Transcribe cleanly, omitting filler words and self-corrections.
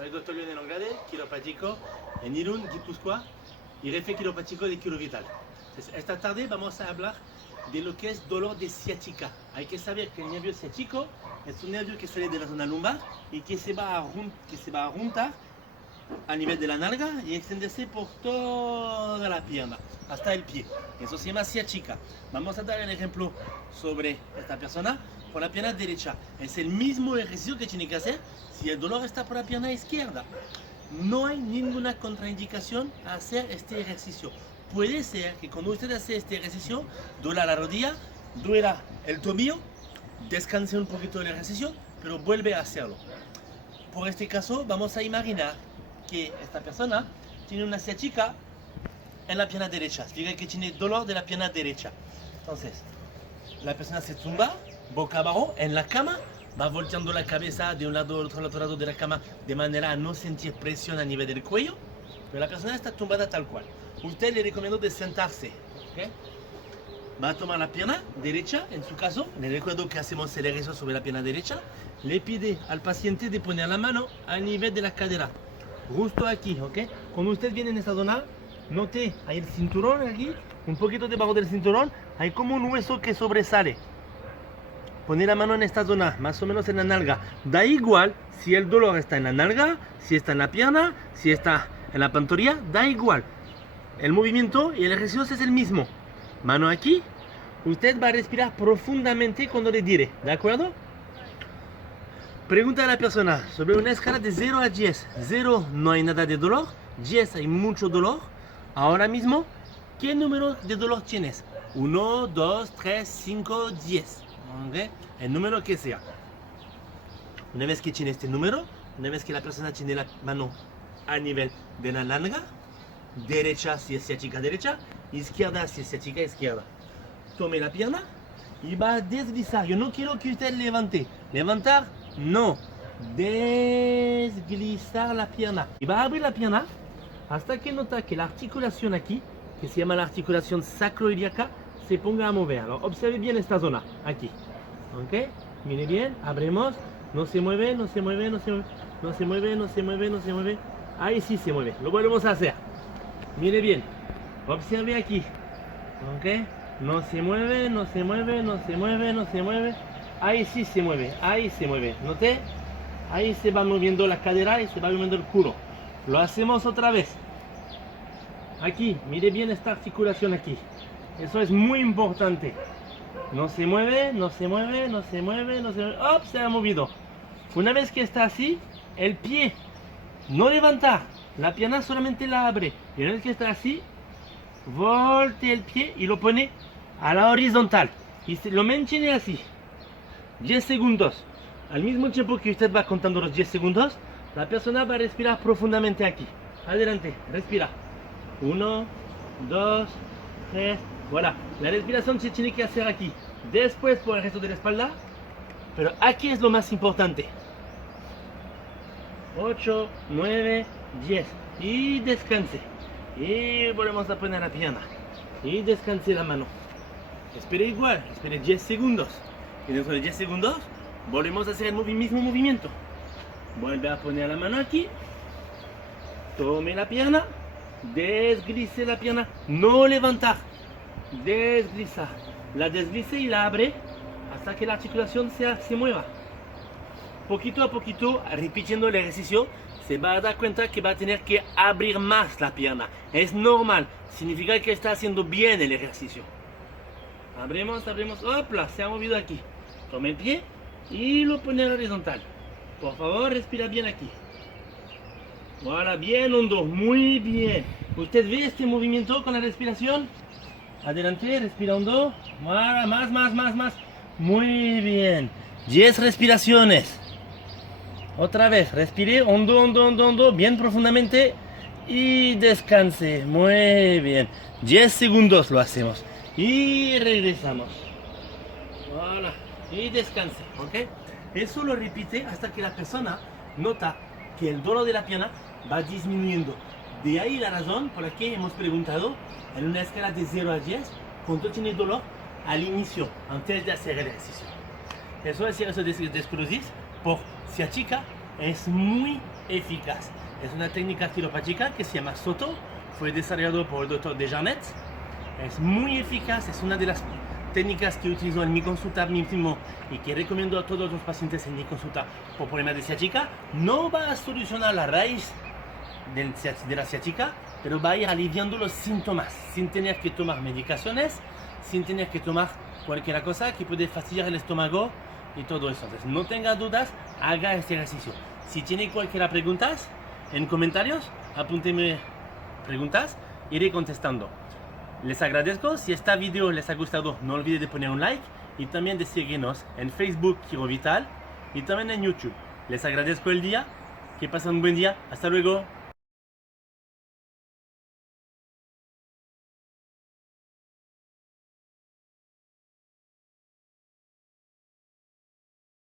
Soy el doctor Lionel Andrade, quiropráctico en Irún, Guipúzcoa, y jefe quiropráctico de Quirovital. Entonces, esta tarde vamos a hablar de lo que es dolor de ciática. Hay que saber que el nervio ciático es un nervio que sale de la zona lumbar y que se va a juntar a nivel de la nalga y extenderse por toda la pierna, hasta el pie. Eso se llama ciática. Vamos a dar el ejemplo sobre esta persona por la pierna derecha. Es el mismo ejercicio que tiene que hacer si el dolor está por la pierna izquierda. No hay ninguna contraindicación a hacer este ejercicio. Puede ser que cuando usted hace este ejercicio, duela la rodilla, duela el tobillo, descanse un poquito del ejercicio, pero vuelve a hacerlo. Por este caso, vamos a imaginar que esta persona tiene una ciática en la pierna derecha. Significa que tiene dolor de la pierna derecha. Entonces, la persona se tumba boca abajo en la cama, va volteando la cabeza de un lado al otro lado de la cama de manera a no sentir presión a nivel del cuello, pero la persona está tumbada tal cual. Usted le recomiendo de sentarse, ¿okay? Va a tomar la pierna derecha, en su caso, le recuerdo que hacemos el ejercicio sobre la pierna derecha, le pide al paciente de poner la mano a nivel de la cadera, justo aquí, ¿ok? Cuando usted viene en esta zona, note, hay el cinturón aquí, un poquito debajo del cinturón, hay como un hueso que sobresale. Poner la mano en esta zona, más o menos en la nalga. Da igual si el dolor está en la nalga, si está en la pierna, si está en la pantorrilla, da igual. El movimiento y el ejercicio es el mismo. Mano aquí. Usted va a respirar profundamente cuando le diré, ¿de acuerdo? Pregunta a la persona sobre una escala de 0 a 10. 0 no hay nada de dolor, 10 hay mucho dolor. Ahora mismo, ¿qué número de dolor tienes? 1, 2, 3, 5, 10. ¿Okay? El número que sea. Una vez que tiene este número, una vez que la persona tiene la mano a nivel de la nalga, derecha si es ciática derecha, izquierda si es ciática izquierda, tome la pierna y va a deslizar. Yo no quiero que usted levante. Levantar, no. Deslizar la pierna. Y va a abrir la pierna hasta que nota que la articulación aquí, que se llama la articulación sacroiliaca, se ponga a mover. Alors, observe bien esta zona, aquí. ¿Ok? Mire bien, abrimos. No se mueve, no se mueve, no se mueve. No se mueve, no se mueve, no se mueve. Ahí sí se mueve. Lo volvemos a hacer. Mire bien. Observe aquí. ¿Ok? No se mueve, no se mueve, no se mueve, no se mueve. Ahí sí se mueve, ahí se mueve. ¿Noté? Ahí se va moviendo la cadera y se va moviendo el culo. Lo hacemos otra vez. Aquí, mire bien esta articulación aquí. Eso es muy importante. No se mueve, no se mueve, no se mueve, no se mueve. ¡Op! Se ha movido. Una vez que está así, el pie no levanta. La pierna solamente la abre. Y una vez que está así, voltea el pie y lo pone a la horizontal. Y lo mantiene así. 10 segundos. Al mismo tiempo que usted va contando los 10 segundos, la persona va a respirar profundamente aquí. Adelante, respira. 1, 2, 3. Voilà, la respiración se tiene que hacer aquí, después por el resto de la espalda, pero aquí es lo más importante. 8, 9, 10 y descanse. Y volvemos a poner la pierna y descanse la mano. Espere igual, espere 10 segundos. Y dentro de 10 segundos volvemos a hacer el mismo movimiento. Vuelve a poner la mano aquí. Tome la pierna, deslice la pierna, no levantar. Desliza, la deslice y la abre hasta que la articulación se mueva. Poquito a poquito, repitiendo el ejercicio, se va a dar cuenta que va a tener que abrir más la pierna. Es normal, significa que está haciendo bien el ejercicio. Abrimos, abrimos, opla, se ha movido aquí. Tome el pie y lo pone en horizontal. Por favor, respira bien aquí. Voilà, bien hondo, muy bien. ¿Usted ve este movimiento con la respiración? Adelante, respira hondo. Más, más. Muy bien. 10 respiraciones. Otra vez, respire hondo, bien profundamente. Y descanse. Muy bien. 10 segundos lo hacemos. Y regresamos. Voilà. Y descanse. ¿Ok? Eso lo repite hasta que la persona nota que el dolor de la pierna va disminuyendo. De ahí la razón por la que hemos preguntado en una escala de 0 a 10 cuánto tiene dolor al inicio, antes de hacer el ejercicio. Eso es eso de esclerosis por ciática es muy eficaz. Es una técnica quiropráctica que se llama Soto, fue desarrollado por el doctor Desjarnets. Es muy eficaz, es una de las técnicas que utilizo en mi consulta mismo y que recomiendo a todos los pacientes en mi consulta por problemas de ciática. No va a solucionar la raíz de la ciática, pero va a ir aliviando los síntomas sin tener que tomar medicaciones, sin tener que tomar cualquier cosa que puede fastidiar el estómago y todo eso. Entonces, no tenga dudas, haga este ejercicio. Si tiene cualquier pregunta, en comentarios, apúnteme preguntas, iré contestando. Les agradezco, si este video les ha gustado, no olviden de poner un like y también de seguirnos en Facebook Quirovital y también en YouTube. Les agradezco el día, que pasen un buen día, hasta luego.